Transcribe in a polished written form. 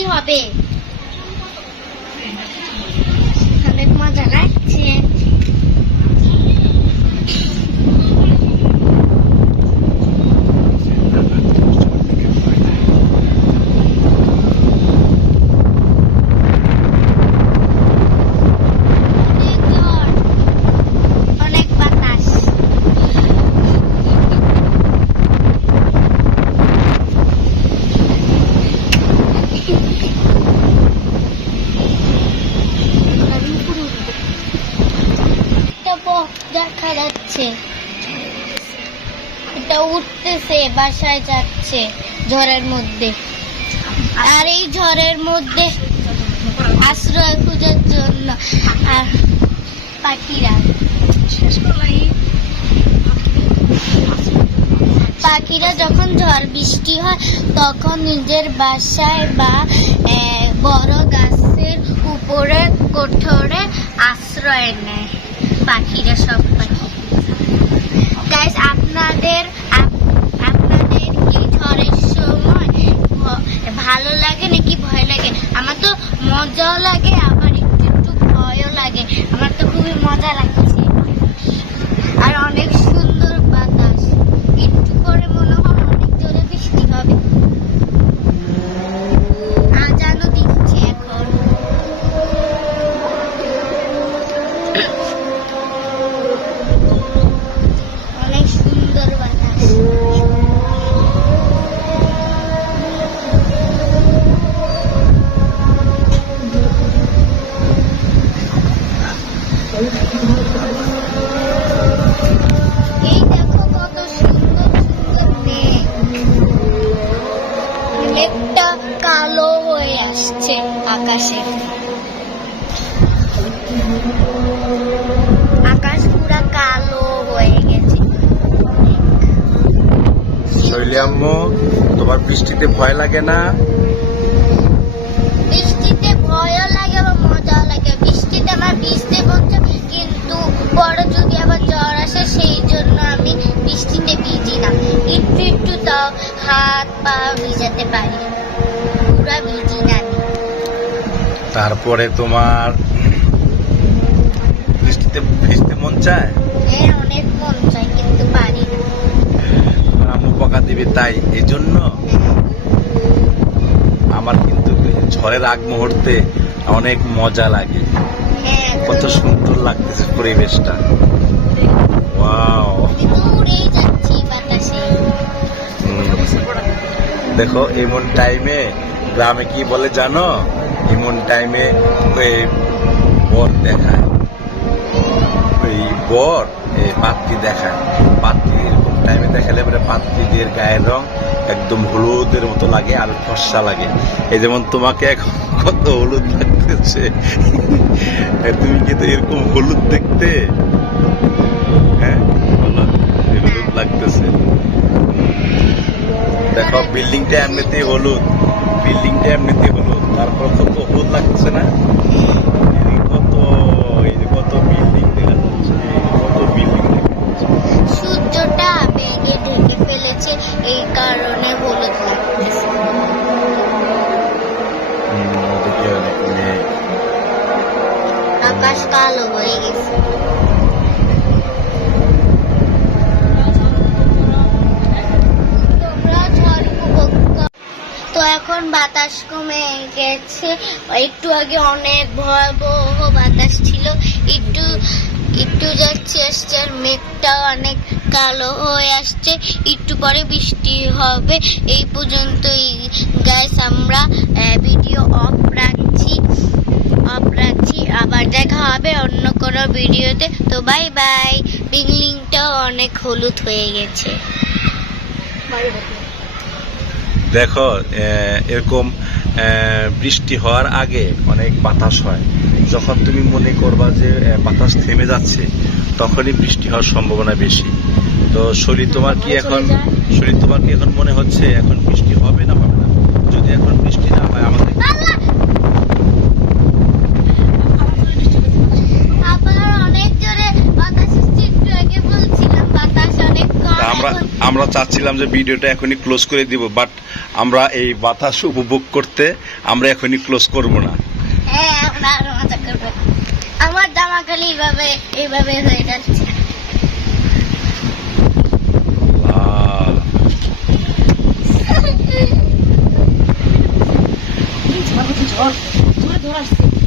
বৃষ্টি হবে। অনেক মজা লাগছে। দেখা যাচ্ছে এটা উঠতেছে, বাসায় যাচ্ছে ঝড়ের মধ্যে। আর এই ঝড়ের মধ্যে আশ্রয় খোঁজার জন্য আর পাখিরা যখন ঝড় বৃষ্টি হয় তখন নিজের বাসায় বা বড় গাছের উপরে কোঠরে আশ্রয় নেয় পাখিরা, সব পাখি। গাইস, আপনাদের কি ঝড়ের সময় ভালো লাগে নাকি ভয় লাগে? আমার তো মজাও লাগে, আবার একটু একটু ভয়ও লাগে। আমার তো খুবই মজা লাগছে। আর অনেক সুন্দর বাতাস, একটু করে মনে হয় অনেক জোরে বৃষ্টি হবে। আজানও দিচ্ছে এখন। অনেক সুন্দর বাতাস। এই দেখো কত সুন্দর সুন্দর মেঘ। মেঘটা কালো হয়ে আসছে আকাশে। আকাশ পুরা কালো হয়ে গেছে। শৈলী আম্মু, তোমার বৃষ্টিতে ভয় লাগে না? বৃষ্টিতে ভয়ও লাগে বা মজাও লাগে। বৃষ্টিতে আমার ভিজতে বলছে, কিন্তু পরে যদি আবার জ্বর আসে সেই জন্য আমি বৃষ্টিতে ভিজি না। একটু একটু তাও হাত পা ভিজাতে পারি, পুরা ভিজি না আমি। তারপরে তোমার বৃষ্টিতে ভিজতে মন চায়? হ্যাঁ, অনেক মন চাই কিন্তু পারি না। আম্মু বকা দিবে তাই এই জন্য। আমার কিন্তু ঝড়ের আগ মুহূর্তে অনেক মজা লাগে। হ্যাঁ, কত সুন্দর লাগতেছে পরিবেশটা। ওয়াও, আমি তো উড়েই যাচ্ছি বাতাসে। দেখো এমন টাইমে গ্রামে কি বলে জানো? এমন টাইমে ওই বর দেখায়, ওই বর পাত্রী দেখায়। পাত্রী এরকম টাইমে দেখালে পরে পাত্রীদের গায়ের রং একদম হলুদের মতো লাগে আর ফর্সা লাগে। এই যেমন তোমাকে এখন কত হলুদ লাগতেছে। তুমি কিন্তু এরকম হলুদ দেখতে, হ্যাঁ বলো, হলুদ লাগতেছে। দেখো বিল্ডিংটা এমনিতেই হলুদ, তারপর কত হলুদ লাগছে না? কত বিল্ডিং দেখা যাচ্ছে, কত বিল্ডিং দেখা যাচ্ছে। সূর্যটা মেঘে ঢেকে ফেলেছে, এই কারণে হলুদ লাগতেছে। আকাশ কালো হয়ে গেছে। তো এখন বাতাস কমে গেছে। একটু আগে অনেক ভয়াবহ বাতাস ছিল, একটু একটু যাচ্ছে আসছে, আর মেঘটা অনেক কালো হয়ে আসছে। একটু পরে বৃষ্টি হবে। এই পর্যন্তই গাইস, আমরা ভিডিও অফ রাখছি। আবার দেখা হবে অন্য কোনো ভিডিওতে। তো বাই বাই। বিল্ডিংটাও অনেক হলুদ হয়ে গেছে। দেখো এরকম বৃষ্টি হওয়ার আগে অনেক বাতাস হয়। যখন তুমি মনে করবা যে বাতাস থেমে যাচ্ছে, তখনই বৃষ্টি হওয়ার সম্ভাবনা বেশি। তো শরীর তোমার কি এখন মনে হচ্ছে এখন বৃষ্টি হবে না হবে না? যদি এখন বৃষ্টি না হয় আমাদের আমরা চাচ্ছিলাম যে ভিডিওটা এখনই ক্লোজ করে দিব, বাট আমরা এই বাতাস উপভোগ করতে আমরা এখনই ক্লোজ করব না। হ্যাঁ, আমরা আরো মজা করবো। আমার জামা খালি এইভাবে এইভাবে হয়ে যাচ্ছে। আহ, ঝড় ঝড় আসছে।